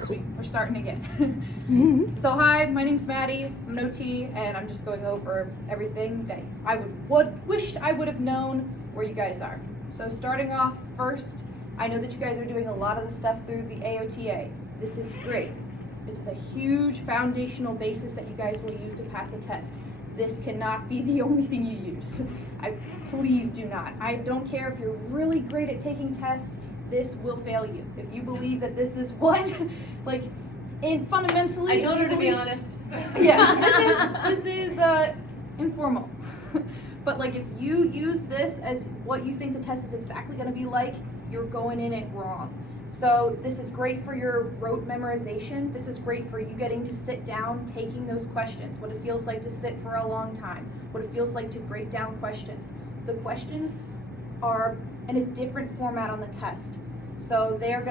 Sweet, we're starting again. So hi, my name's Maddie, I'm an OT, and I'm just going over everything that I wished I would have known where you guys are. So starting off first, I know that you guys are doing a lot of the stuff through the AOTA. This is great. This is a huge foundational basis that you guys will use to pass the test. This cannot be the only thing you use. Please do not. I don't care if you're really great at taking tests, this will fail you. If you believe that this is what, fundamentally. I told her to be honest. Yeah, this is informal. But if you use this as what you think the test is exactly going to be like, you're going in it wrong. So this is great for your rote memorization. This is great for you getting to sit down, taking those questions, what it feels like to sit for a long time, what it feels like to break down questions. The questions are in a different format on the test. So they're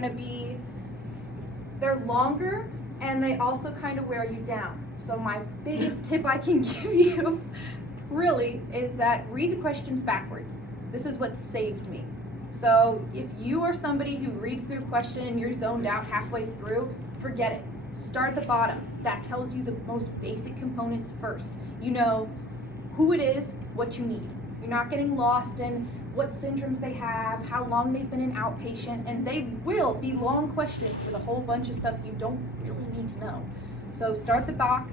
longer, and they also kind of wear you down. So my biggest tip I can give you really is that read the questions backwards. This is what saved me. So if you are somebody who reads through a question and you're zoned out halfway through, forget it. Start at the bottom. That tells you the most basic components first. You know who it is, what you need. You're not getting lost in what syndromes they have, how long they've been an outpatient, and they will be long questions with a whole bunch of stuff you don't really need to know. So start the back,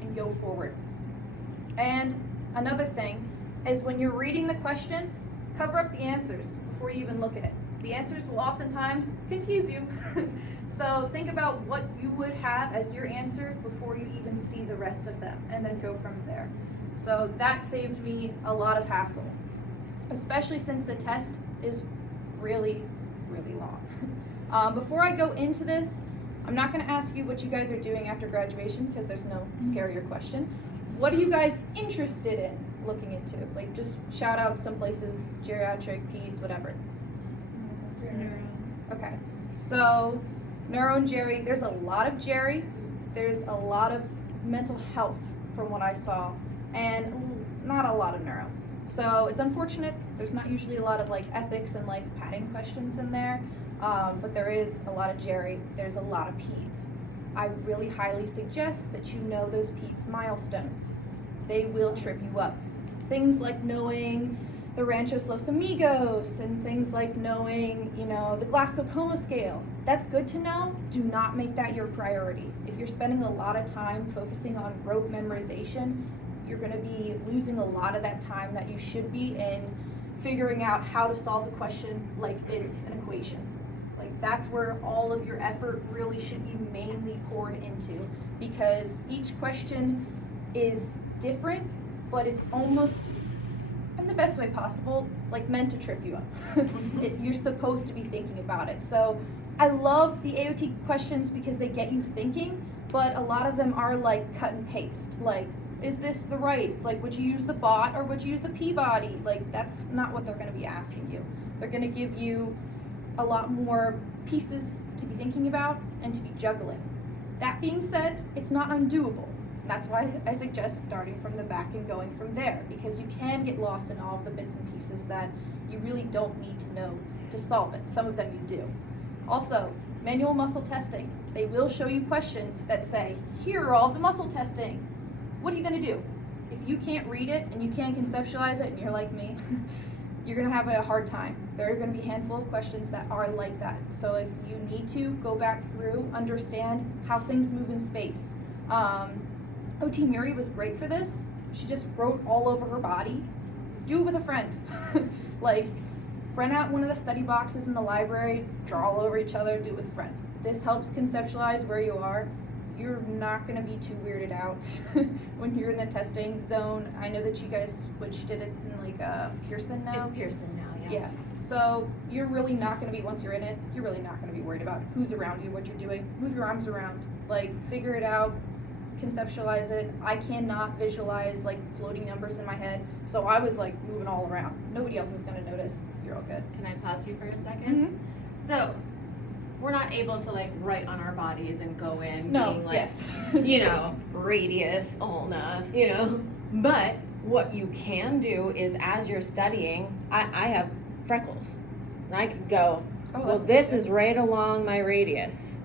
and go forward. And another thing is when you're reading the question, cover up the answers before you even look at it. The answers will oftentimes confuse you. So think about what you would have as your answer before you even see the rest of them, and then go from there. So that saved me a lot of hassle, especially since the test is really, really long. Before I go into this, I'm not going to ask you what you guys are doing after graduation because there's no scarier question. What are you guys interested in looking into? Just shout out some places, geriatric, peds, whatever. Neuro. Okay, so neuro and geri, there's a lot of geri, there's a lot of mental health from what I saw, and not a lot of neuro. So it's unfortunate, there's not usually a lot of ethics and padding questions in there, but there is a lot of geri, there's a lot of peds. I really highly suggest that you know those peds milestones. They will trip you up. Things like knowing the Ranchos Los Amigos and things like knowing, the Glasgow Coma Scale. That's good to know. Do not make that your priority. If you're spending a lot of time focusing on rote memorization, you're going to be losing a lot of that time that you should be in figuring out how to solve the question like it's an equation. That's where all of your effort really should be mainly poured into, because each question is different, but it's almost, in the best way possible, meant to trip you up. You're supposed to be thinking about it. So I love the AOT questions because they get you thinking, but a lot of them are cut and paste. Is this the right? Would you use the bot or would you use the P-body? That's not what they're going to be asking you. They're going to give you a lot more pieces to be thinking about and to be juggling. That being said, it's not undoable. That's why I suggest starting from the back and going from there, because you can get lost in all of the bits and pieces that you really don't need to know to solve it. Some of them you do. Also, manual muscle testing. They will show you questions that say, here are all of the muscle testing. What are you going to do? If you can't read it and you can't conceptualize it and you're like me, you're going to have a hard time. There are going to be a handful of questions that are like that. So if you need to, go back through, understand how things move in space. OT Miri was great for this. She just wrote all over her body. Do it with a friend. Rent out one of the study boxes in the library, draw all over each other, do it with a friend. This helps conceptualize where you are. You're not going to be too weirded out when you're in the testing zone. I know that you guys switched it. It's in Pearson now. It's Pearson now, yeah. Yeah. So you're really not going to be, once you're in it, you're really not going to be worried about who's around you, what you're doing. Move your arms around. Figure it out. Conceptualize it. I cannot visualize floating numbers in my head. So I was moving all around. Nobody else is going to notice. You're all good. Can I pause you for a second? Mm-hmm. So we're not able to write on our bodies and go in No, being yes. radius, ulna, But what you can do is as you're studying, I have freckles. And I could go, Oh, well, that's this good. is right along my radius.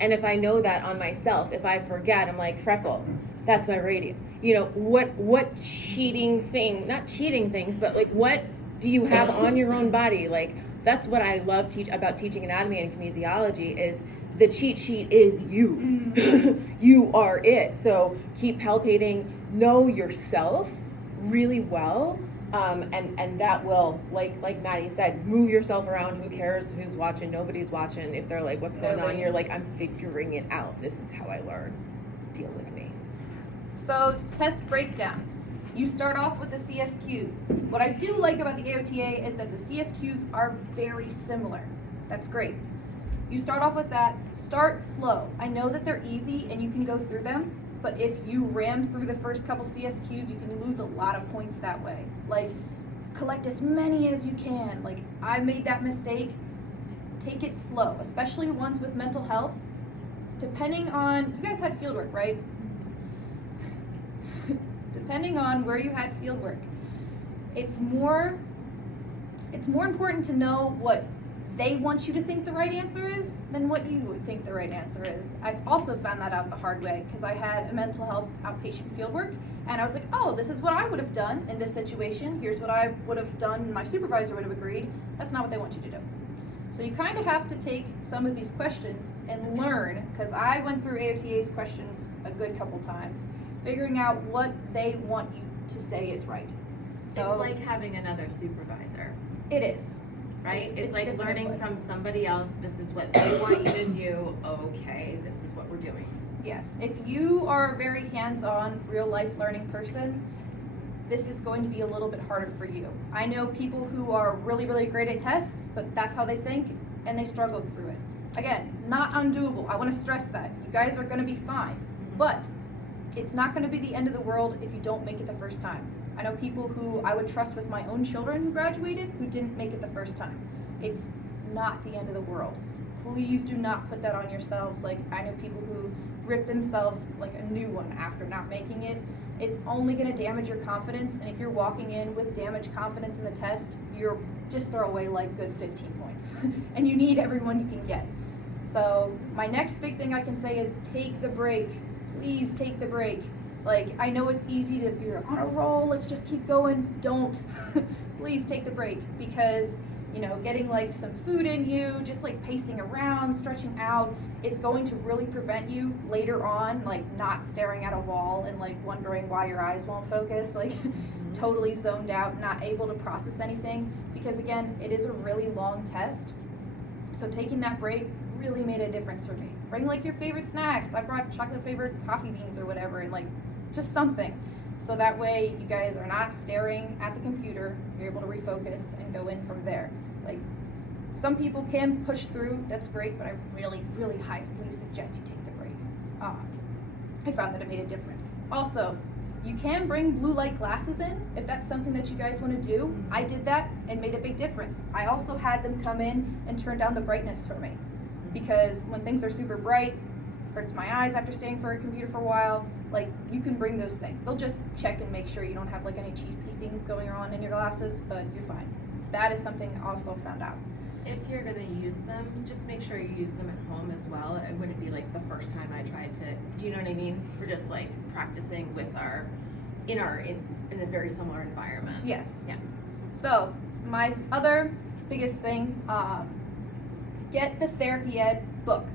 And if I know that on myself, if I forget, I'm like, freckle, that's my radius. You know, what cheating thing, not cheating things, but like what do you have on your own body? Like, that's what I love about teaching anatomy and kinesiology is the cheat sheet is you. You are it. So keep palpating, know yourself really well. And that will, like Maddie said, move yourself around. Who cares who's watching? Nobody's watching. If they're like, what's going on? You're like, I'm figuring it out. This is how I learn. Deal with me. So, test breakdown. You start off with the CSQs. What I do like about the AOTA is that the CSQs are very similar. That's great. You start off with that. Start slow. I know that they're easy and you can go through them, but if you ram through the first couple CSQs, you can lose a lot of points that way. Like, collect as many as you can. Like, I made that mistake. Take it slow, especially ones with mental health. Depending on, you guys had fieldwork, right? Depending on where you had fieldwork, it's more important to know what they want you to think the right answer is than what you would think the right answer is. I've also found that out the hard way because I had a mental health outpatient fieldwork and I was like, oh, this is what I would have done in this situation. Here's what I would have done. My supervisor would have agreed. That's not what they want you to do. So you kind of have to take some of these questions and learn, because I went through AOTA's questions a good couple times, figuring out what they want you to say is right. So it's like having another supervisor. It is. Right? It's like different learning input. from somebody else. This is what they want you to do. Okay, this is what we're doing. Yes. If you are a very hands-on, real-life learning person, this is going to be a little bit harder for you. I know people who are really, really great at tests, but that's how they think, and they struggled through it. Again, not undoable. I want to stress that. You guys are going to be fine. But it's not going to be the end of the world if you don't make it the first time. I know people who I would trust with my own children who graduated who didn't make it the first time. It's not the end of the world. Please do not put that on yourselves. Like, I know people who rip themselves like a new one after not making it. It's only going to damage your confidence, and if you're walking in with damaged confidence in the test, you're just throw away like good 15 points. And you need everyone you can get. So my next big thing I can say is take the break. Please take the break. Like, I know it's easy to, you're on a roll, let's just keep going. Don't. Please take the break, because, you know, getting like some food in you, just like pacing around, stretching out, it's going to really prevent you later on, like not staring at a wall and like wondering why your eyes won't focus, like totally zoned out, not able to process anything, because again, it is a really long test. So taking that break really made a difference for me. Bring like your favorite snacks. I brought chocolate flavored coffee beans or whatever, and like just something. So that way you guys are not staring at the computer, you're able to refocus and go in from there. Like, some people can push through, that's great, but I really, really highly suggest you take the break. I found that it made a difference. Also, you can bring blue light glasses in if that's something that you guys want to do. I did that and made a big difference. I also had them come in and turn down the brightness for me, because when things are super bright, hurts my eyes after staying for a computer for a while. Like, you can bring those things. They'll just check and make sure you don't have like any cheesy thing going on in your glasses, but you're fine. That is something I also found out. If you're gonna use them, just make sure you use them at home as well. It wouldn't be like the first time I tried to, do you know what I mean? We're just like practicing with in a very similar environment. Yes. Yeah. So, my other biggest thing, get the therapy ed book.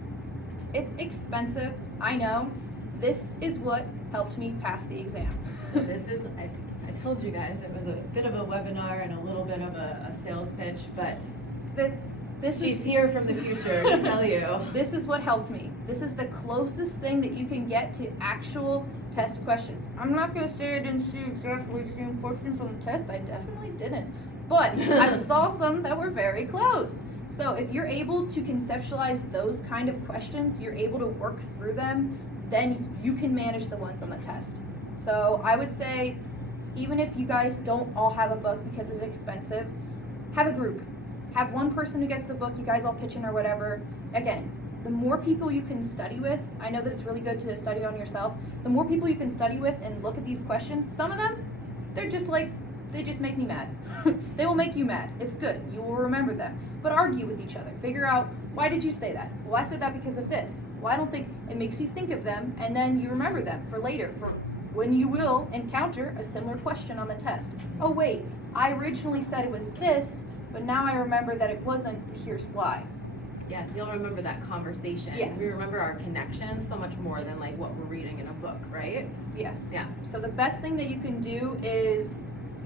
It's expensive, I know. This is what helped me pass the exam. So this is, I told you guys it was a bit of a webinar and a little bit of a sales pitch, but she's here from the future to tell you. This is what helped me. This is the closest thing that you can get to actual test questions. I'm not going to say I didn't see exactly the same questions on the test. I definitely didn't. But I saw some that were very close. So if you're able to conceptualize those kind of questions, you're able to work through them, then you can manage the ones on the test. So I would say, even if you guys don't all have a book because it's expensive, have a group. Have one person who gets the book, you guys all pitch in or whatever. Again, the more people you can study with, I know that it's really good to study on yourself, the more people you can study with and look at these questions, some of them, they're just like they just make me mad. They will make you mad. It's good. You will remember them. But argue with each other. Figure out, why did you say that? Well, I said that because of this. Well, I don't think it makes you think of them, and then you remember them for later, for when you will encounter a similar question on the test. Oh, wait, I originally said it was this, but now I remember that it wasn't. Here's why. Yeah, you'll remember that conversation. Yes. We remember our connections so much more than like what we're reading in a book, right? Yes. Yeah. So the best thing that you can do is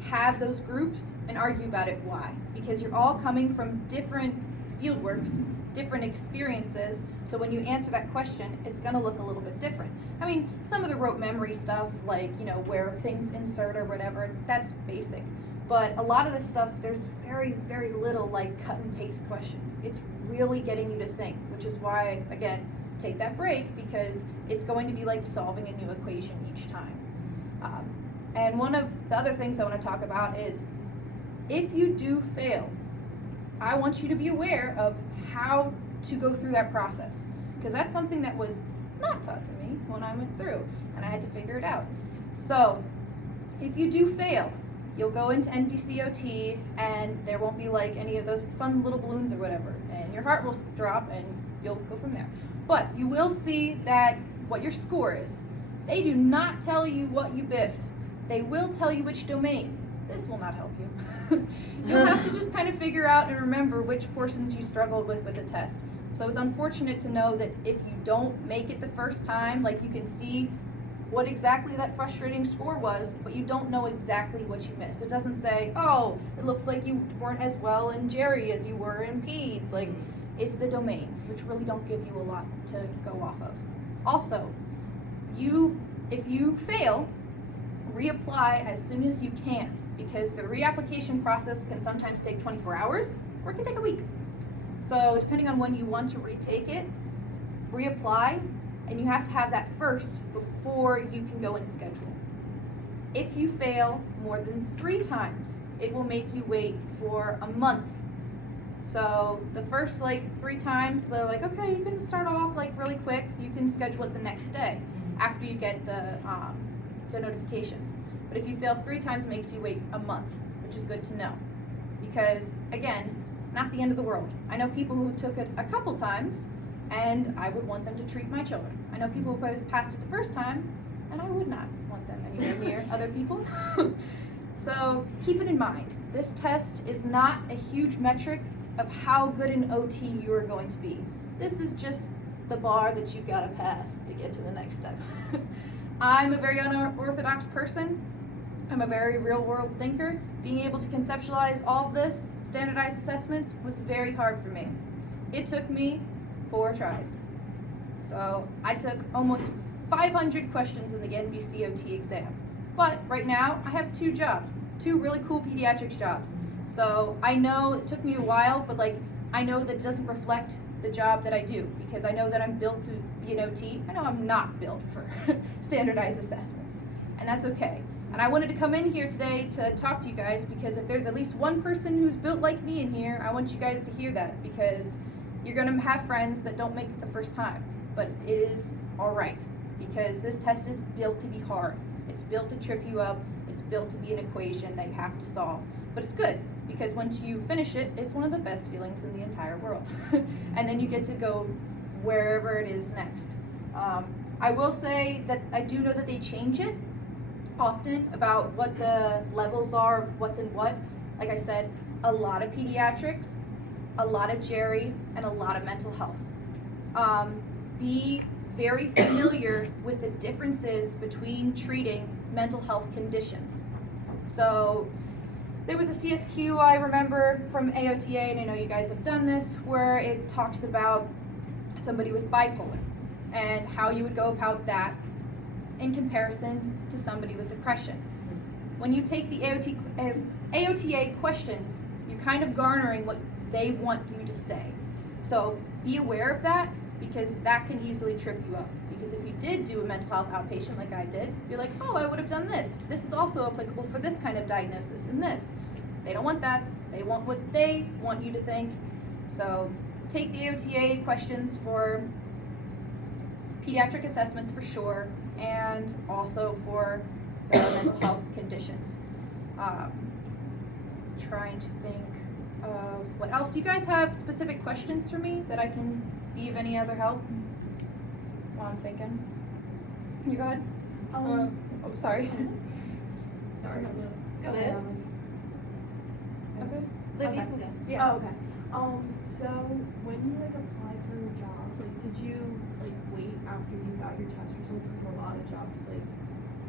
have those groups and argue about it. Why? Because you're all coming from different field works, different experiences. So when you answer that question, it's going to look a little bit different. I mean, some of the rote memory stuff, like, you know, where things insert or whatever, that's basic. But a lot of the stuff, there's very, very little like cut and paste questions. It's really getting you to think, which is why, again, take that break, because it's going to be like solving a new equation each time. And one of the other things I want to talk about is, if you do fail, I want you to be aware of how to go through that process, because that's something that was not taught to me when I went through, and I had to figure it out. So if you do fail, you'll go into NBCOT, and there won't be like any of those fun little balloons or whatever, and your heart will drop, and you'll go from there. But you will see that what your score is. They do not tell you what you biffed. They will tell you which domain. This will not help you. You'll have to just kind of figure out and remember which portions you struggled with the test. So it's unfortunate to know that if you don't make it the first time, like, you can see what exactly that frustrating score was, but you don't know exactly what you missed. It doesn't say, oh, it looks like you weren't as well in Jerry as you were in Peds. Like, it's the domains, which really don't give you a lot to go off of. Also, if you fail, reapply as soon as you can, because the reapplication process can sometimes take 24 hours or it can take a week. So depending on when you want to retake it, reapply, and you have to have that first before you can go and schedule. If you fail more than 3 times, it will make you wait for a month. So the first 3 times, they're like, okay, you can start off really quick. You can schedule it the next day after you get the notifications. But if you fail 3 times, it makes you wait a month, which is good to know. Because again, not the end of the world. I know people who took it a couple times, and I would want them to treat my children. I know people who passed it the first time, and I would not want them anywhere near other people. So keep it in mind. This test is not a huge metric of how good an OT you are going to be. This is just the bar that you gotta pass to get to the next step. I'm a very unorthodox person. I'm a very real world thinker. Being able to conceptualize all of this, standardized assessments, was very hard for me. It took me 4 tries. So I took almost 500 questions in the NBCOT exam. But right now, I have 2 jobs, 2 really cool pediatrics jobs. So I know it took me a while, but I know that it doesn't reflect the job that I do, because I know that I'm built to be an OT. I know I'm not built for standardized assessments, and that's okay. And I wanted to come in here today to talk to you guys, because if there's at least one person who's built like me in here, I want you guys to hear that, because you're gonna have friends that don't make it the first time, but it is all right, because this test is built to be hard. It's built to trip you up. It's built to be an equation that you have to solve, but it's good, because once you finish it, it's one of the best feelings in the entire world. And then you get to go wherever it is next. I will say that I do know that they change it often about what the levels are of what's in what. Like I said, a lot of pediatrics, a lot of Jerry, and a lot of mental health. Be very familiar with the differences between treating mental health conditions. So there was a CSQ I remember from AOTA, and I know you guys have done this, where it talks about somebody with bipolar and how you would go about that in comparison to somebody with depression. When you take the AOTA questions, you're kind of garnering what they want you to say. So be aware of that, because that can easily trip you up. Because if you did do a mental health outpatient like I did, you're like, oh, I would have done this. This is also applicable for this kind of diagnosis and this. They don't want that. They want what they want you to think. So take the AOTA questions for pediatric assessments for sure, and also for the mental health conditions. trying to think of what else. Do you guys have specific questions for me that I can be of any other help while I'm thinking? You go ahead. Oh, sorry. Sorry. Go ahead. Okay. Liv, Okay. you can go. Yeah. Oh, okay. So when you like applied for your job, like did you like wait after you got your test results? Because a lot of jobs like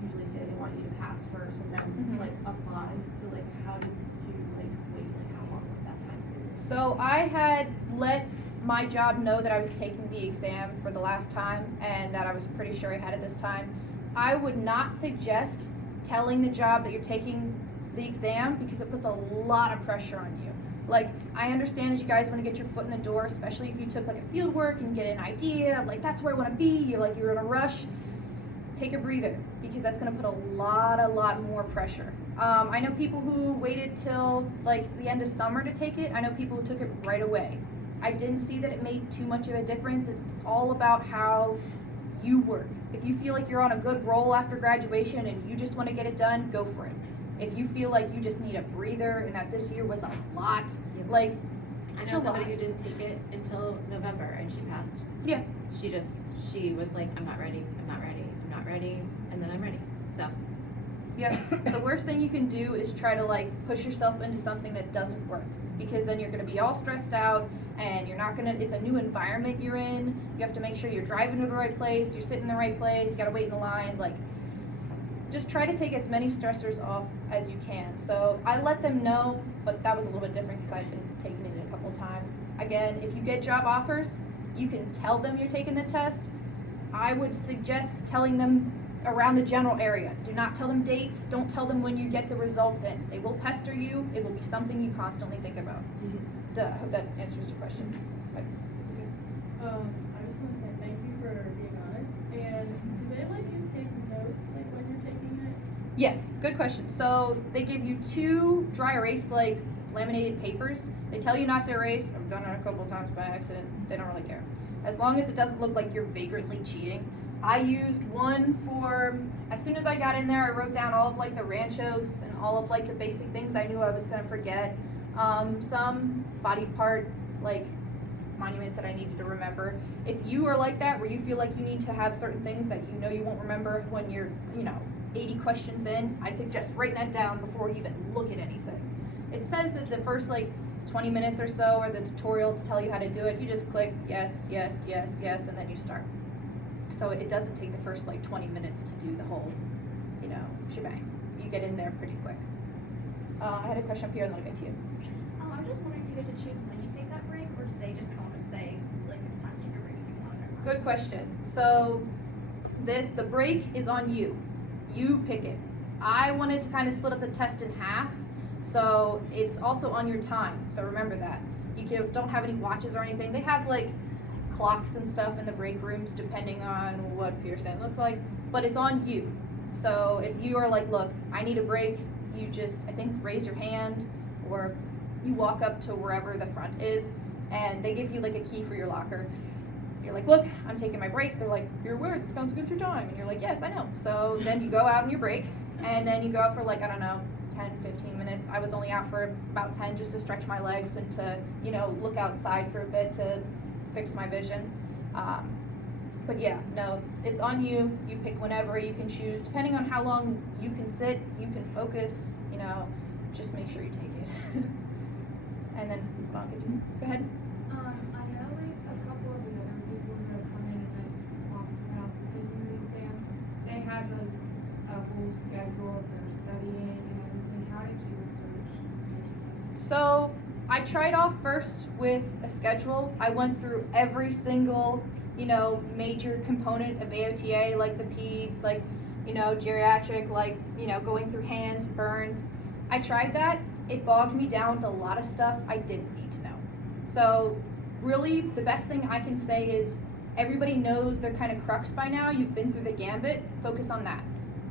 usually say they want you to pass first and then Mhm. like apply. So like how did you like wait? Like how long was that time period? So I had let my job know that I was taking the exam for the last time and that I was pretty sure I had it this time. I would not suggest telling the job that you're taking the exam because it puts a lot of pressure on you. Like, I understand that you guys want to get your foot in the door, especially if you took like a field work and get an idea of like, that's where I want to be, you're in a rush. Take a breather because that's going to put a lot more pressure. I know people who waited till like the end of summer to take it. I know people who took it right away. I didn't see that it made too much of a difference. It's all about how you work. If you feel like you're on a good roll after graduation and you just want to get it done, go for it. If you feel like you just need a breather and that this year was a lot, Yep. like I know July. somebody who didn't take it until November and she passed. Yeah. She was like, I'm not ready, and then I'm ready. So, yeah, the worst thing you can do is try to like push yourself into something that doesn't work because then you're gonna be all stressed out and you're not gonna, it's a new environment you're in. You have to make sure you're driving to the right place, you're sitting in the right place, you gotta wait in the line, like just try to take as many stressors off as you can. So I let them know, but that was a little bit different because I've been taking it a couple times. Again, if you get job offers, you can tell them you're taking the test. I would suggest telling them around the general area. Do not tell them dates. Don't tell them when you get the results in. They will pester you. It will be something you constantly think about. Duh, I hope that answers your question. I just want to say thank you for being honest. And do they let you take notes like when you're taking it? Yes, good question. So they give you 2 dry erase like laminated papers. They tell you not to erase. I've done it a couple of times by accident. They don't really care. As long as it doesn't look like you're vagrantly cheating. I used one for, as soon as I got in there, I wrote down all of like the ranchos and all of like the basic things I knew I was gonna forget. Some body part like monuments that I needed to remember. If you are like that, where you feel like you need to have certain things that you know you won't remember when you're, 80 questions in, I'd suggest writing that down before you even look at anything. It says that the first like 20 minutes or so, or the tutorial to tell you how to do it, you just click yes, yes, yes, yes, and then you start. So it doesn't take the first like 20 minutes to do the whole, shebang. You get in there pretty quick. I had a question up here and then I'll get to you. I was just wondering if you get to choose when you take that break, or do they just come and say, like, it's time to take a break if you want it or not? Good question. So the break is on you. You pick it. I wanted to kind of split up the test in half, so it's also on your time. So remember that. Don't have any watches or anything. They have like clocks and stuff in the break rooms depending on what Pearson looks like, but it's on you. So if you are like, look, I need a break, you just, I think, raise your hand or you walk up to wherever the front is and they give you like a key for your locker. You're like, look, I'm taking my break. They're like, you're aware this counts against your time. And you're like, yes, I know. So then you go out on your break and then you go out for like, I don't know, 10, 15 minutes. I was only out for about 10 just to stretch my legs and to, look outside for a bit to fix my vision. But yeah, no, it's on you. You pick whenever you can choose. Depending on how long you can sit, you can focus, just make sure you take it. And then, I'll get to you. Go ahead. I know like a couple of the other people who have come in and like talked about taking the exam. They had like a whole schedule of their studying and everything. How did you approach your study? So I tried off first with a schedule. I went through every single, major component of AOTA, like the peds, like, geriatric, like, going through hands, burns. I tried that. It bogged me down with a lot of stuff I didn't need to know. So really the best thing I can say is everybody knows their kind of crux by now. You've been through the gambit. Focus on that.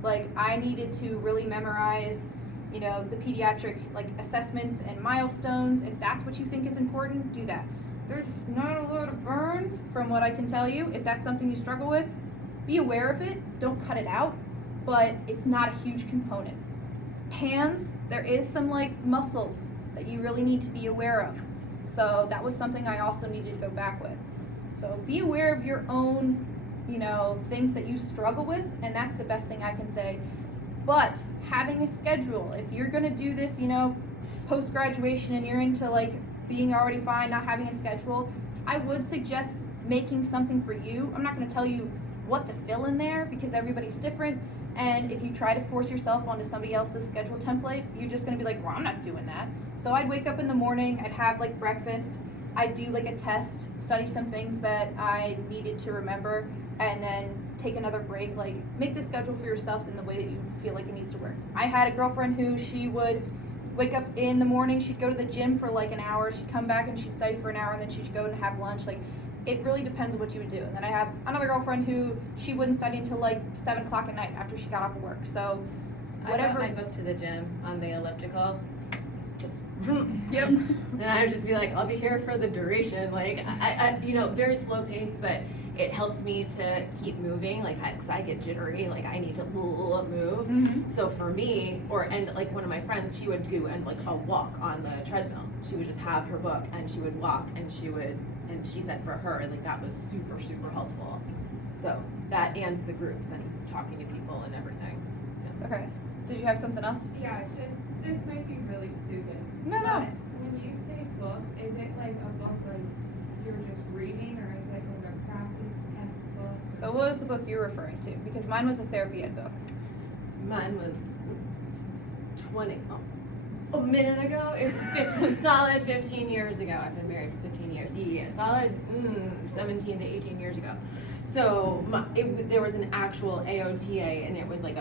Like I needed to really memorize the pediatric like assessments and milestones. If that's what you think is important, do that. There's not a lot of burns from what I can tell you. If that's something you struggle with, be aware of it. Don't cut it out, but it's not a huge component. Hands, there is some like muscles that you really need to be aware of. So that was something I also needed to go back with. So be aware of your own, things that you struggle with, and that's the best thing I can say. But having a schedule, if you're gonna do this, post graduation and you're into like being already fine, not having a schedule, I would suggest making something for you. I'm not gonna tell you what to fill in there because everybody's different. And if you try to force yourself onto somebody else's schedule template, you're just gonna be like, well, I'm not doing that. So I'd wake up in the morning, I'd have like breakfast, I'd do like a test, study some things that I needed to remember, and then take another break. Like, make the schedule for yourself in the way that you feel like it needs to work. I had a girlfriend who she would wake up in the morning, she'd go to the gym for like an hour, she'd come back and she'd study for an hour, and then she'd go and have lunch. Like, it really depends on what you would do. And then I have another girlfriend who she wouldn't study until like 7 o'clock at night after she got off of work. So whatever. I brought my book to the gym on the elliptical. Just Yep. and I would just be like, I'll be here for the duration. Like I very slow pace, but it helps me to keep moving. Like, cause I get jittery. Like, I need to move. Mm-hmm. So for me, and like one of my friends, she would do like a walk on the treadmill. She would just have her book and she would walk, and she said for her, like, that was super, super helpful. So that, and the groups and talking to people and everything. Okay. Did you have something else? Yeah, just, this might be really stupid. No. But when you say book, is it like a book like you're just reading, or is it like a practice test book? So what is the book you're referring to? Because mine was a therapy ed book. Mine was a minute ago. It was solid 15 years ago. I've been married for 15 years. Yeah, solid 17 to 18 years ago. So there was an actual AOTA, and it was like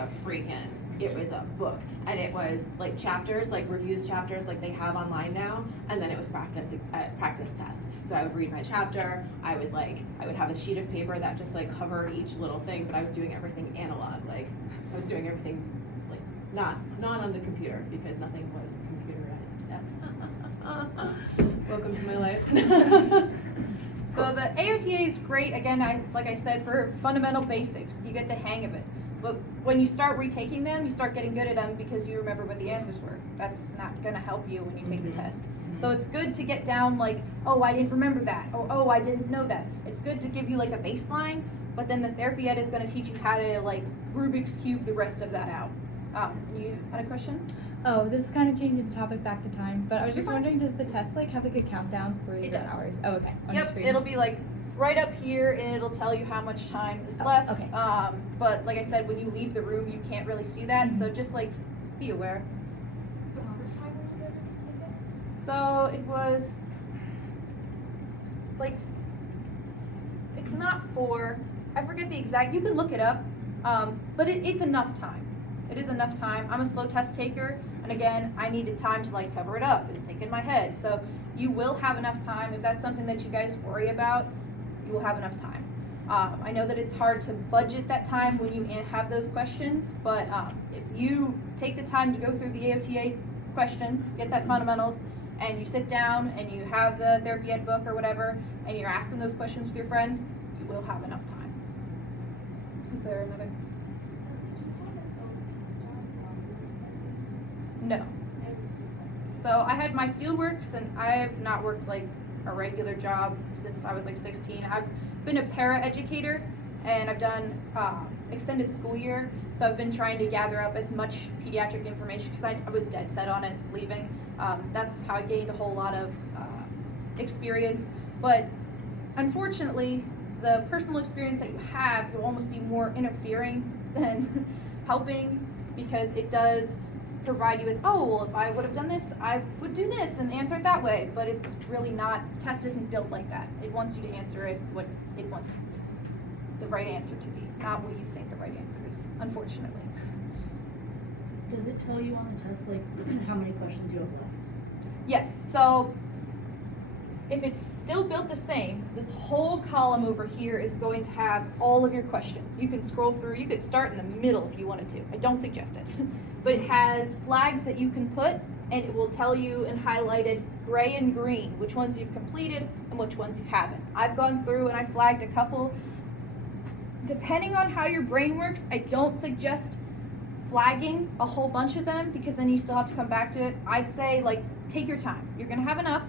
it was a book, and it was like chapters, like reviews chapters, like they have online now, and then it was practice tests. So I would read my chapter. I would have a sheet of paper that just like covered each little thing, but I was doing everything analog. Like, I was doing everything like not on the computer, because nothing was computerized yet. Welcome to my life. So the AOTA is great. Again, like I said, for fundamental basics, you get the hang of it. But when you start retaking them, you start getting good at them because you remember what the answers were. That's not going to help you when you take the test. So it's good to get down like, oh, I didn't remember that, or oh, I didn't know that. It's good to give you like a baseline, but then the therapy ed is going to teach you how to like Rubik's Cube the rest of that out. You had a question? Oh, this is kind of changing the topic back to time, but I was You're just fine. wondering, does the test like have like a countdown for It the does. hours? Oh, okay. On your Yep, screen. it'll be like right up here, and it'll tell you how much time is Oh, left. okay. But like I said, when you leave the room, you can't really see that. So just like be aware. So how much time will you get to take it? So it was like, it's not 4. I forget the exact. You can look it up, but it's enough time. It is enough time. I'm a slow test taker, and again, I needed time to like cover it up and think in my head. So you will have enough time. If that's something that you guys worry about, you will have enough time. I know that it's hard to budget that time when you have those questions, but if you take the time to go through the AOTA questions, get that fundamentals, and you sit down and you have the therapy ed book or whatever, and you're asking those questions with your friends, you will have enough time. Is there another? No. So I had my fieldworks, and I have not worked like a regular job since I was like 16. I've been a para-educator, and I've done extended school year, so I've been trying to gather up as much pediatric information because I was dead set on it leaving. That's how I gained a whole lot of experience, but unfortunately the personal experience that you have will almost be more interfering than helping, because it does provide you with, oh, well, if I would have done this, I would do this and answer it that way. But it's really not, the test isn't built like that. It wants you to answer it what it wants the right answer to be, not what you think the right answer is, unfortunately. Does it tell you on the test, like, how many questions you have left? Yes, so if it's still built the same, this whole column over here is going to have all of your questions. You can scroll through, you could start in the middle if you wanted to. I don't suggest it. But it has flags that you can put, and it will tell you in highlighted gray and green which ones you've completed and which ones you haven't. I've gone through and I flagged a couple. Depending on how your brain works, I don't suggest flagging a whole bunch of them because then you still have to come back to it, I'd say like take your time. You're gonna have enough.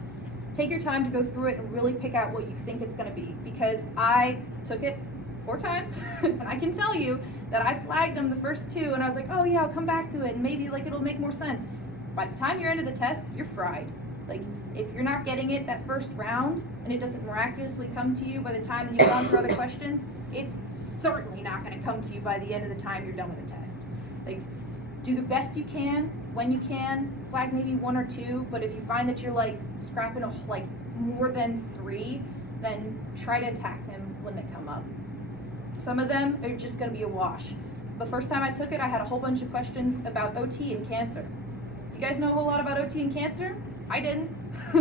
Take your time to go through it and really pick out what you think it's gonna be, because I took it 4 times and I can tell you that I flagged them the first 2 and I was like, oh yeah, I'll come back to it and maybe like it'll make more sense. By the time you're into the test, you're fried. Like if you're not getting it that first round and it doesn't miraculously come to you by the time that you've gone through other questions, it's certainly not gonna come to you by the end of the time you're done with the test. Like, do the best you can when you can, flag maybe 1 or 2, but if you find that you're like scrapping like more than 3, then try to attack them when they come up. Some of them are just gonna be a wash. The first time I took it, I had a whole bunch of questions about OT and cancer. You guys know a whole lot about OT and cancer? I didn't.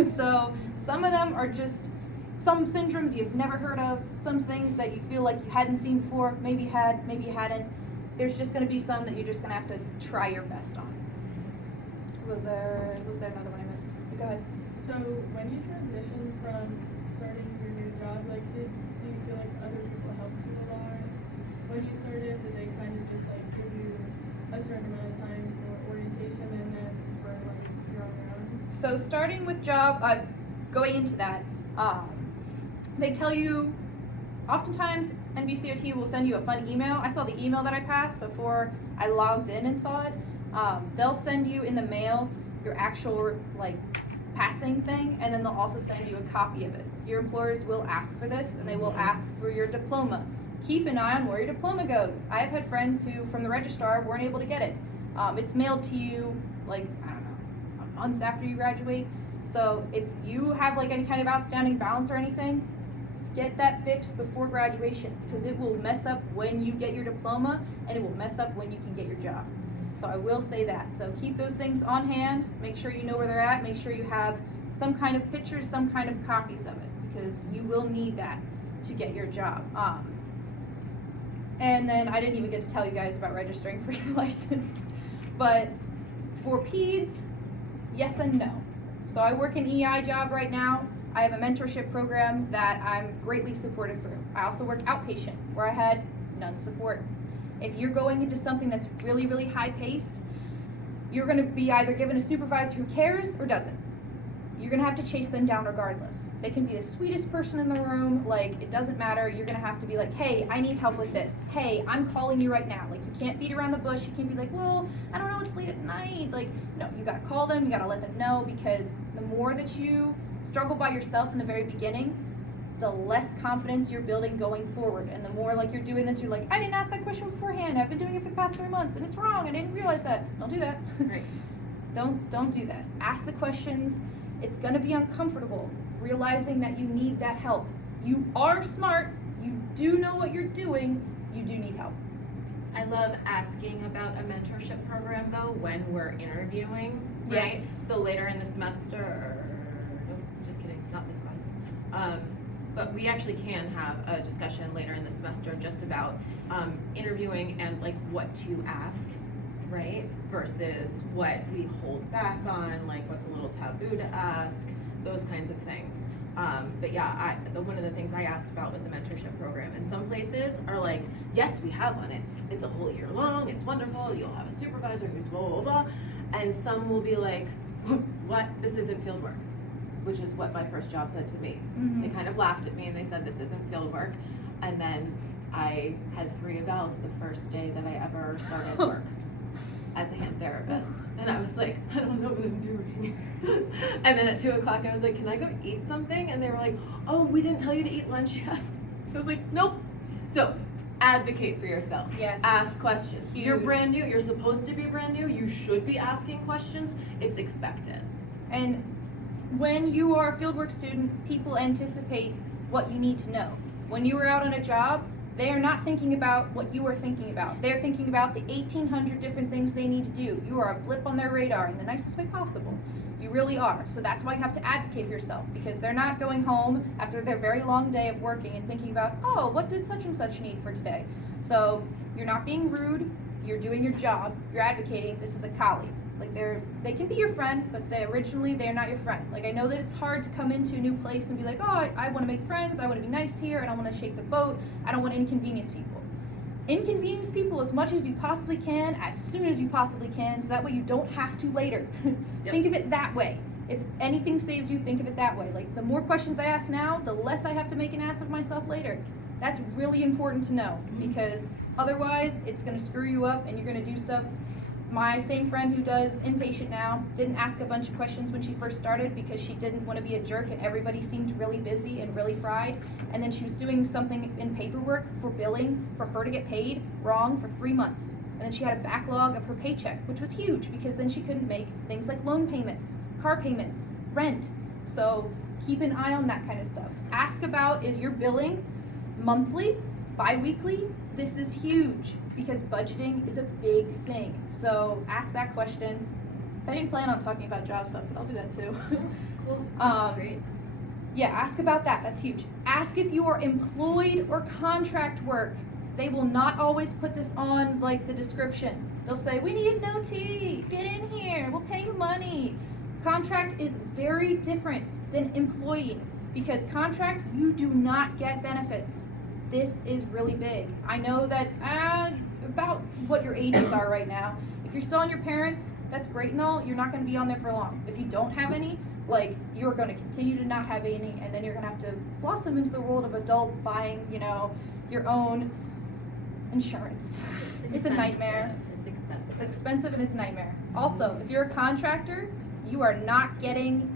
So some of them are just some syndromes you've never heard of, some things that you feel like you hadn't seen before, maybe had, maybe you hadn't. There's just gonna be some that you're just gonna have to try your best on. Was there another one I missed? Go ahead. So when you transitioned from starting your new job, like do you feel like other people helped you a lot? When you started, did they kind of just like give you a certain amount of time for orientation and then for like you're on your own? So starting with job, going into that, they tell you, oftentimes NBCOT will send you a fun email. I saw the email that I passed before I logged in and saw it. They'll send you in the mail your actual like passing thing, and then they'll also send you a copy of it. Your employers will ask for this, and they will ask for your diploma. Keep an eye on where your diploma goes. I have had friends who, from the registrar, weren't able to get it. It's mailed to you like, I don't know, a month after you graduate. So if you have like any kind of outstanding balance or anything, get that fixed before graduation, because it will mess up when you get your diploma and it will mess up when you can get your job. So I will say that. So keep those things on hand, make sure you know where they're at, make sure you have some kind of pictures, some kind of copies of it, because you will need that to get your job. And then I didn't even get to tell you guys about registering for your license. But for peds, yes and no. So I work an EI job right now. I have a mentorship program that I'm greatly supported through. I also work outpatient, where I had none support. If you're going into something that's really, really high paced, you're gonna be either given a supervisor who cares or doesn't. You're gonna have to chase them down regardless. They can be the sweetest person in the room, like it doesn't matter. You're gonna have to be like, hey, I need help with this. Hey, I'm calling you right now. Like you can't beat around the bush. You can't be like, well, I don't know, it's late at night. Like, no, you gotta call them, you gotta let them know, because the more that you struggle by yourself in the very beginning, the less confidence you're building going forward. And the more like you're doing this, you're like, I didn't ask that question beforehand. I've been doing it for the past 3 months and it's wrong. I didn't realize that. Don't do that. Right. Don't do that. Ask the questions. It's gonna be uncomfortable, realizing that you need that help. You are smart. You do know what you're doing. You do need help. I love asking about a mentorship program though when we're interviewing, right? Yes. So later in the semester, nope, just kidding, not this class. But we actually can have a discussion later in the semester just about interviewing and like what to ask, right? Versus what we hold back on, like what's a little taboo to ask, those kinds of things. But yeah, one of the things I asked about was the mentorship program. And some places are like, yes, we have one. It's a whole year long. It's wonderful. You'll have a supervisor who's blah, blah, blah. And some will be like, what? This isn't field work, which is what my first job said to me. Mm-hmm. They kind of laughed at me and they said, this isn't field work. And then I had 3 evals the first day that I ever started work as a hand therapist. And I was like, I don't know what I'm doing. And then at 2 o'clock I was like, can I go eat something? And they were like, oh, we didn't tell you to eat lunch yet. I was like, nope. So advocate for yourself. Yes. Ask questions. Huge. You're brand new. You're supposed to be brand new. You should be asking questions. It's expected. And when you are a fieldwork student, people anticipate what you need to know. When you are out on a job, they are not thinking about what you are thinking about. They're thinking about the 1,800 different things they need to do. You are a blip on their radar in the nicest way possible. You really are. So that's why you have to advocate for yourself, because they're not going home after their very long day of working and thinking about, oh, what did such and such need for today? So you're not being rude. You're doing your job. You're advocating. This is a colleague. Like they can be your friend, but they're not your friend. Like I know that it's hard to come into a new place and be like, oh, I want to make friends. I want to be nice here. I don't want to shake the boat. I don't want to inconvenience people. inconvenience people as much as you possibly can, as soon as you possibly can, so that way you don't have to later. Yep. Think of it that way. If anything saves you, think of it that way. Like, the more questions I ask now, the less I have to make an ass of myself later. That's really important to know, because otherwise it's gonna screw you up and you're gonna do stuff. My same friend who does inpatient now didn't ask a bunch of questions when she first started because she didn't want to be a jerk and everybody seemed really busy and really fried. And then she was doing something in paperwork for billing for her to get paid wrong for 3 months. And then she had a backlog of her paycheck, which was huge because then she couldn't make things like loan payments, car payments, rent. So keep an eye on that kind of stuff. Ask about, is your billing monthly, bi-weekly? This is huge because budgeting is a big thing. So ask that question. I didn't plan on talking about job stuff, but I'll do that too. Cool. Um, Great. Yeah, ask about that. That's huge. Ask if you are employed or contract work. They will not always put this on like the description. They'll say, we need an OT. Get in here. We'll pay you money. Contract is very different than employee because contract, you do not get benefits. This is really big. I know that about what your ages are right now. If you're still on your parents, that's great and all. You're not going to be on there for long. If you don't have any, like, you're going to continue to not have any, and then you're going to have to blossom into the world of adult buying, you know, your own insurance. It's a nightmare. It's expensive. It's expensive and it's a nightmare. Also, if you're a contractor, you are not getting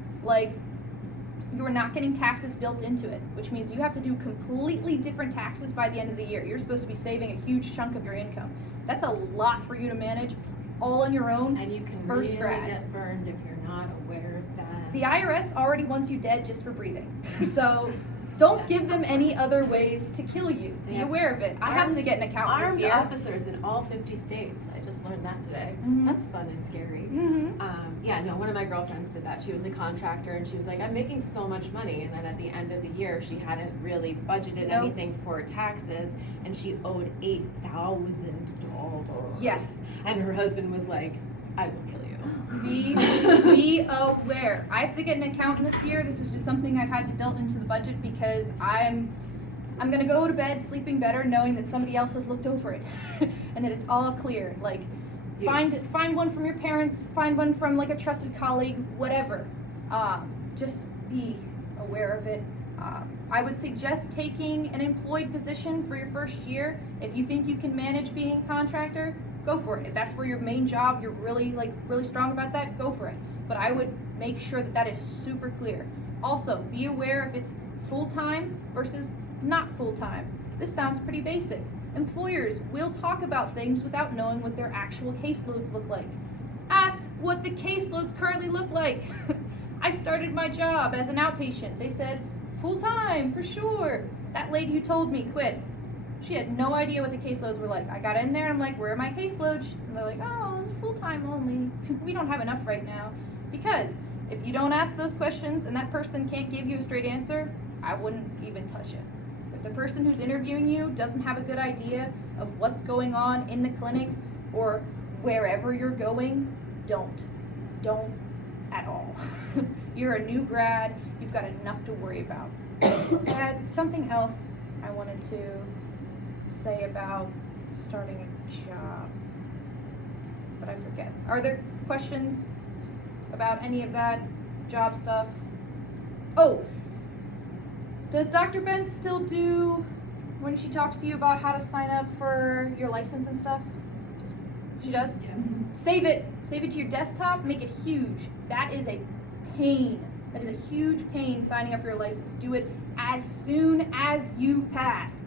taxes built into it, which means you have to do completely different taxes by the end of the year. You're supposed to be saving a huge chunk of your income. That's a lot for you to manage all on your own. And you can First really grad. get burned if you're not aware of that. The IRS already wants you dead just for breathing. So don't give them any other ways to kill you. Be Yeah. aware of it. I have to get an account this Armed year. officers in all 50 states. I just learned that today. Mhm. That's fun and scary. One of my girlfriends did that. She was a contractor and she was like, I'm making so much money. And then at the end of the year, she hadn't really budgeted Nope. anything for taxes and she owed $8,000. Yes. And her husband was like, I will kill you. Be aware. I have to get an accountant this year. This is just something I've had to build into the budget because I'm gonna go to bed sleeping better knowing that somebody else has looked over it and that it's all clear. Like, find one from your parents, find one from like a trusted colleague, whatever. Just be aware of it. I would suggest taking an employed position for your first year. If you think you can manage being a contractor, go for it. If that's where your main job, you're really strong about that, go for it. But I would make sure that that is super clear. Also, be aware if it's full-time versus not full-time. This sounds pretty basic. Employers will talk about things without knowing what their actual caseloads look like. Ask what the caseloads currently look like. I started my job as an outpatient. They said, full-time, for sure. That lady who told me quit. She had no idea what the caseloads were like. I got in there and I'm like, where are my caseloads? And they're like, oh, it's full-time only. We don't have enough right now. Because if you don't ask those questions and that person can't give you a straight answer, I wouldn't even touch it. If the person who's interviewing you doesn't have a good idea of what's going on in the clinic or wherever you're going, don't at all. You're a new grad, you've got enough to worry about. And something else I wanted to say about starting a job, but I forget. Are there questions about any of that job stuff? Oh, does Dr. Ben still do when she talks to you about how to sign up for your license and stuff? She does? Yeah. Save it to your desktop, make it huge. That is a pain. That is a huge pain signing up for your license. Do it as soon as you pass.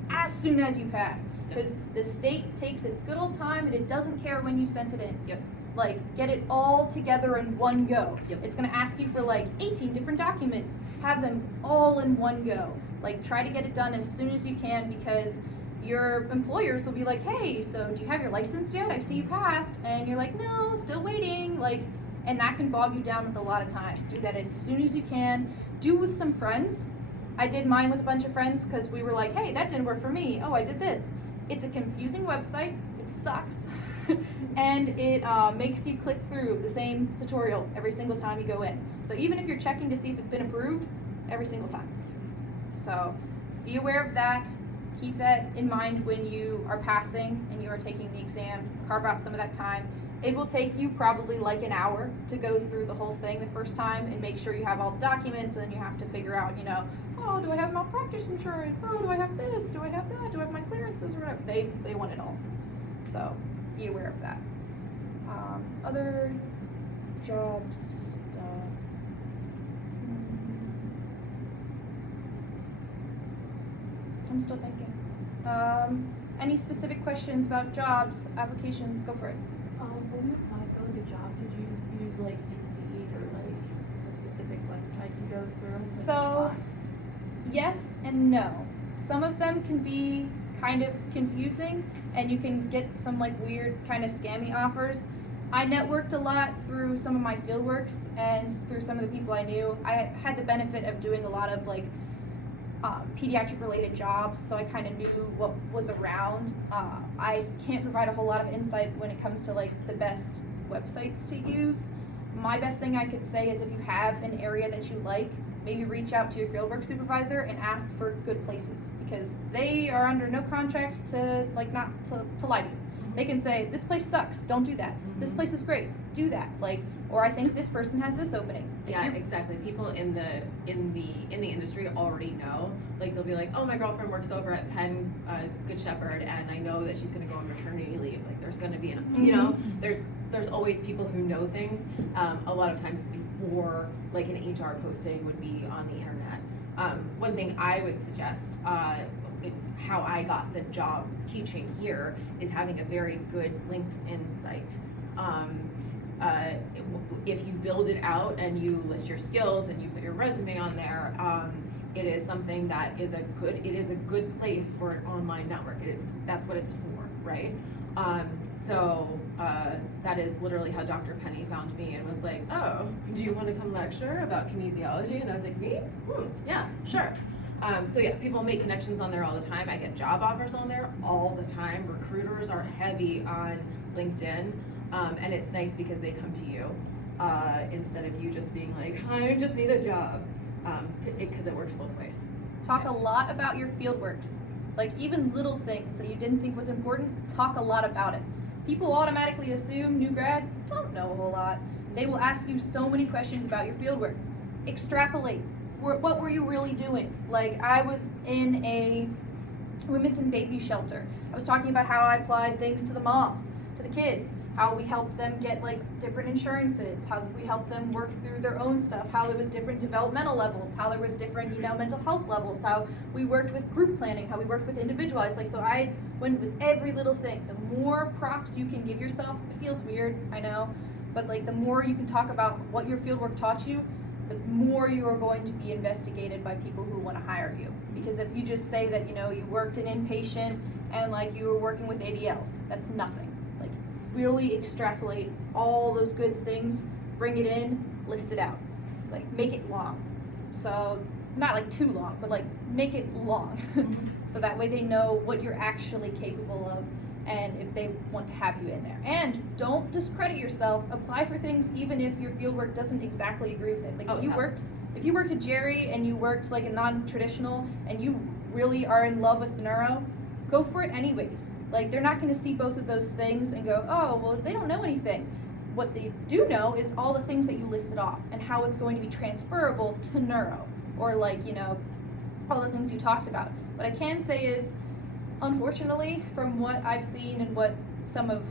Because the state takes its good old time and it doesn't care when you sent it in. Yep. Like, get it all together in one go. Yep. It's gonna ask you for like 18 different documents. Have them all in one go. Like, try to get it done as soon as you can because your employers will be like, hey, so do you have your license yet? I see you passed. And you're like, no, still waiting. Like, and that can bog you down with a lot of time. Do that as soon as you can. Do with some friends. I did mine with a bunch of friends because we were like, hey, that didn't work for me. Oh, I did this. It's a confusing website. It sucks. And it makes you click through the same tutorial every single time you go in. So even if you're checking to see if it's been approved, every single time. So be aware of that. keep that in mind when you are passing and you are taking the exam. Carve out some of that time. It will take you probably like an hour to go through the whole thing the first time and make sure you have all the documents, and then you have to figure out, oh, do I have malpractice insurance? Oh, do I have this? Do I have that? Do I have my clearances or whatever? They want it all. So be aware of that. Other job stuff. I'm still thinking. Any specific questions about jobs, applications? Go for it. When you applied for like a job, did you use like Indeed or like a specific website to go through? Like, So, yes and no. Some of them can be kind of confusing, and you can get some like weird kind of scammy offers. I networked a lot through some of my fieldworks and through some of the people I knew. I had the benefit of doing a lot of like pediatric related jobs, so I kind of knew what was around. I can't provide a whole lot of insight when it comes to like the best websites to use. My best thing I could say is if you have an area that you like, maybe reach out to your fieldwork supervisor and ask for good places, because they are under no contract to like not to lie to you. They can say, this place sucks, don't do that. This place is great, do that. Like, or I think this person has this opening. Yeah, exactly. People in the industry already know. Like, they'll be like, oh, my girlfriend works over at Penn Good Shepherd, and I know that she's going to go on maternity leave. Like, there's going to be there's always people who know things. A lot of times before like an HR posting would be on the internet. One thing I would suggest, how I got the job teaching here, is having a very good LinkedIn site. If you build it out and you list your skills and you put your resume on there, it is something that is a good place for an online network. That's what it's for, right? So that is literally how Dr. Penny found me and was like, oh, do you want to come lecture about kinesiology? And I was like, me? Yeah, sure. So yeah, people make connections on there all the time. I get job offers on there all the time. Recruiters are heavy on LinkedIn, and it's nice because they come to you instead of you just being like, I just need a job, because it works both ways. Talk a lot about your fieldworks. Like, even little things that you didn't think was important, talk a lot about it. People automatically assume new grads don't know a whole lot. They will ask you so many questions about your fieldwork. Extrapolate. What were you really doing? Like, I was in a women's and baby shelter. I was talking about how I applied things to the moms, to the kids, how we helped them get like different insurances, how we helped them work through their own stuff, how there was different developmental levels, how there was different, mental health levels, how we worked with group planning, how we worked with individualized. Like, so I went with every little thing. The more props you can give yourself, it feels weird, I know, but like the more you can talk about what your fieldwork taught you, the more you are going to be investigated by people who want to hire you. Because if you just say that, you worked in inpatient and like you were working with ADLs, that's nothing. Like, really extrapolate all those good things, bring it in, list it out. Like, make it long. So, not like too long, but like make it long. So that way they know what you're actually capable of and if they want to have you in there. And don't discredit yourself. Apply for things even if your fieldwork doesn't exactly agree with it. Like, if you worked at Jerry and you worked like a non-traditional and you really are in love with neuro, go for it anyways. Like, they're not going to see both of those things and go, oh, well, they don't know anything. What they do know is all the things that you listed off and how it's going to be transferable to neuro, or like, all the things you talked about. What I can say is, unfortunately, from what I've seen and what some of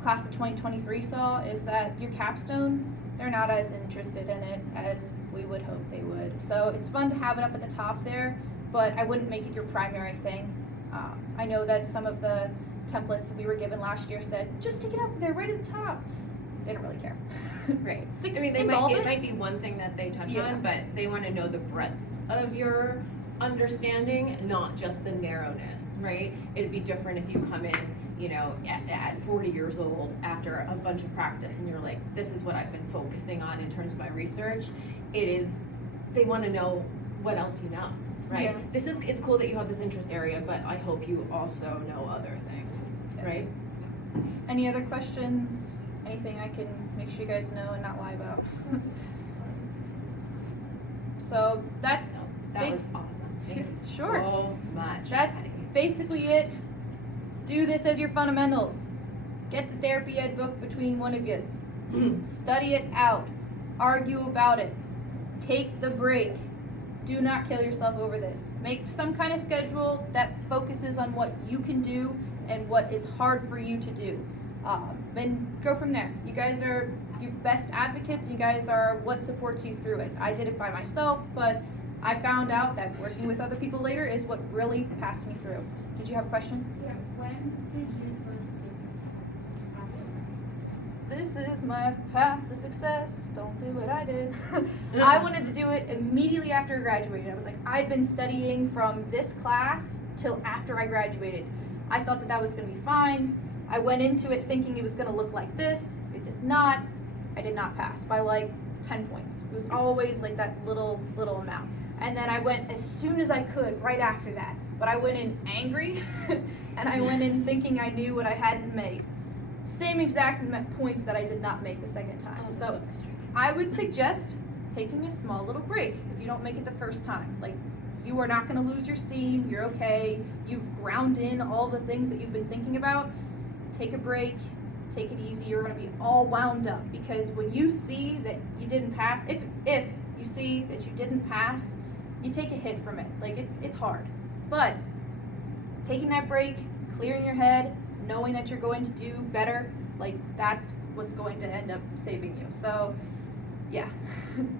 class of 2023 saw, is that your capstone, they're not as interested in it as we would hope they would. So it's fun to have it up at the top there, but I wouldn't make it your primary thing. I know that some of the templates that we were given last year said, just stick it up there right at the top. They don't really care. Right. It It might be one thing that they touch on, but they want to know the breadth of your understanding, not just the narrowness, right? It'd be different if you come in, at 40 years old after a bunch of practice and you're like, this is what I've been focusing on in terms of my research. They want to know what else you know, right? Yeah. It's cool that you have this interest area, but I hope you also know other things, right? Any other questions? Anything I can make sure you guys know and not lie about? So that's That was awesome. Thank you Sure. so much. That's Patty. basically it. Do this as your fundamentals. Get the therapy ed book between one of yous. Study it out. Argue about it. Take the break. Do not kill yourself over this. Make some kind of schedule that focuses on what you can do and what is hard for you to do. And go from there. You guys are your best advocates, and you guys are what supports you through it. I did it by myself, but I found out that working with other people later is what really passed me through. Did you have a question? Yeah, when did you first take after? This is my path to success. Don't do what I did. I wanted to do it immediately after I graduated. I was like, I'd been studying from this class till after I graduated. I thought that that was going to be fine. I went into it thinking it was going to look like this. It did not. I did not pass by like 10 points. It was always like that little amount. And then I went as soon as I could right after that. But I went in angry and I went in thinking I knew what I hadn't made. Same exact points that I did not make the second time. Oh, that's So frustrating. I would suggest taking a small little break if you don't make it the first time. Like, you are not going to lose your steam. You're okay. You've ground in all the things that you've been thinking about. Take a break. Take it easy. You're going to be all wound up, because when you see that you didn't pass, if you see that you didn't pass, you take a hit from it. Like, it's hard. But taking that break, clearing your head, knowing that you're going to do better, like, that's what's going to end up saving you. So, yeah. So did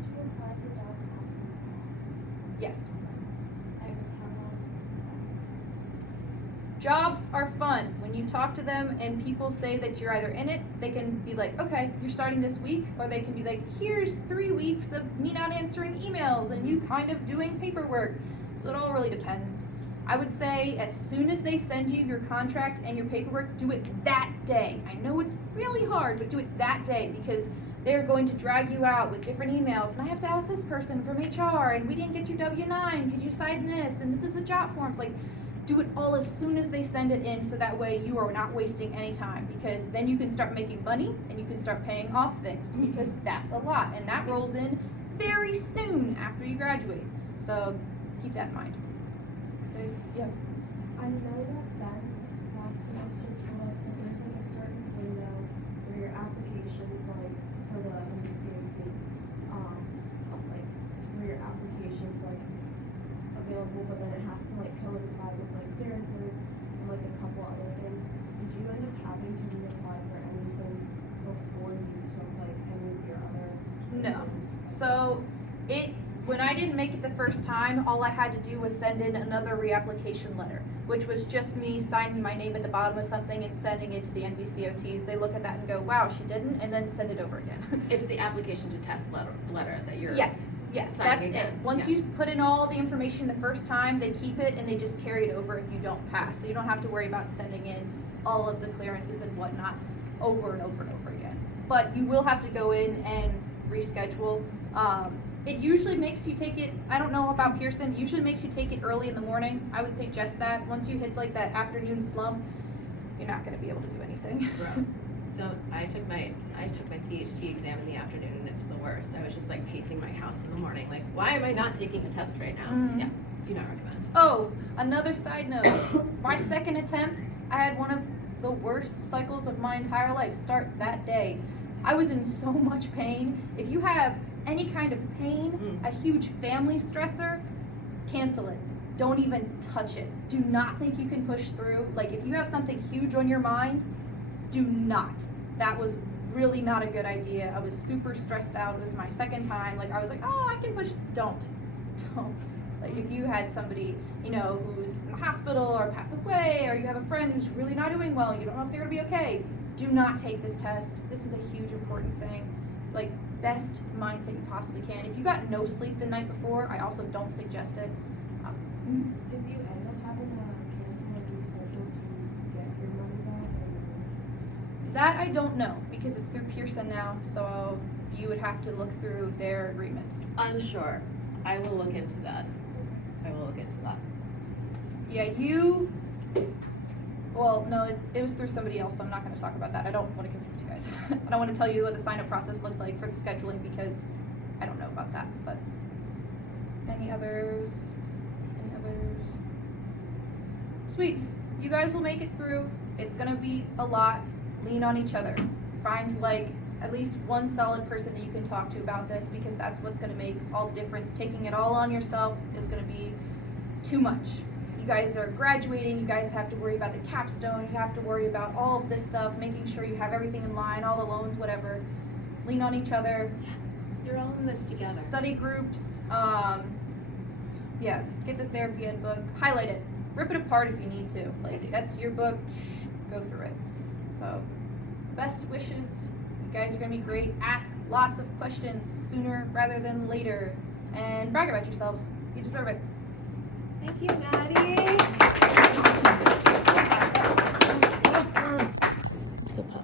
you apply for jobs after you passed? Yes. And how long did that Jobs are fun. When you talk to them and people say that you're either in it, they can be like, okay, you're starting this week, or they can be like, here's 3 weeks of me not answering emails and you kind of doing paperwork. So it all really depends. I would say as soon as they send you your contract and your paperwork, do it that day. I know it's really hard, but do it that day, because they're going to drag you out with different emails, and I have to ask this person from HR, and we didn't get your W-9, could you sign this, and this is the job forms. Like, do it all as soon as they send it in, so that way you are not wasting any time, because then you can start making money and you can start paying off things, because that's a lot, and that rolls in very soon after you graduate. So keep that in mind. Yeah. I know that Ben's last semester told us that there's like a certain window where your applications, like for the NBCOT, like where your application's like available, but then it has to like coincide with like clearances and like a couple other things. Did you end up having to reapply for anything before you took like any of your other No. exams? So when I didn't make it the first time, all I had to do was send in another reapplication letter, which was just me signing my name at the bottom of something and sending it to the NBCOTs. They look at that and go, wow, she didn't, and then send it over again. It's the application to test letter that you're. Yes, signing that's it. again. Once Yeah. you put in all the information the first time, they keep it and they just carry it over if you don't pass. So you don't have to worry about sending in all of the clearances and whatnot over and over and over again. But you will have to go in and reschedule. It usually makes you take it, I don't know about Pearson, it usually makes you take it early in the morning. I would suggest that. Once you hit like that afternoon slump, you're not going to be able to do anything. Right. So I took my CHT exam in the afternoon, and it was the worst. I was just like pacing my house in the morning, like, why am I not taking a test right now? Mhm. Yeah, do not recommend. Oh, another side note. My second attempt, I had one of the worst cycles of my entire life start that day. I was in so much pain. If you have any kind of pain, a huge family stressor, cancel it. Don't even touch it. Do not think you can push through. Like, if you have something huge on your mind, do not. That was really not a good idea. I was super stressed out. It was my second time. Like, I was like, oh, I can push. Don't. Like, if you had somebody, who's in the hospital or passed away, or you have a friend who's really not doing well, you don't know if they're gonna be okay, do not take this test. This is a huge, important thing. Like, best mindset you possibly can. If you got no sleep the night before, I also don't suggest it. If you end up having to cancel or reschedule, do you get your money back? Or That I don't know, because it's through Pearson now, so you would have to look through their agreements. Unsure. I will look into that. Yeah, well, no, it was through somebody else, so I'm not going to talk about that. I don't want to confuse you guys. I don't want to tell you what the sign-up process looks like for the scheduling, because I don't know about that, but Any others? Any others? Sweet. You guys will make it through. It's gonna be a lot. Lean on each other. Find like at least one solid person that you can talk to about this, because that's what's gonna make all the difference. Taking it all on yourself is gonna be too much. You guys are graduating, you guys have to worry about the capstone, you have to worry about all of this stuff, making sure you have everything in line, all the loans, whatever. Lean on each other. You're all in this together. Study groups, yeah, get the therapy ed book, highlight it, rip it apart if you need to. Like, that's your book, go through it. So, best wishes. You guys are gonna be great. Ask lots of questions sooner rather than later, and brag about yourselves. You deserve it. Thank you, Maddie. Awesome. I'm so pumped.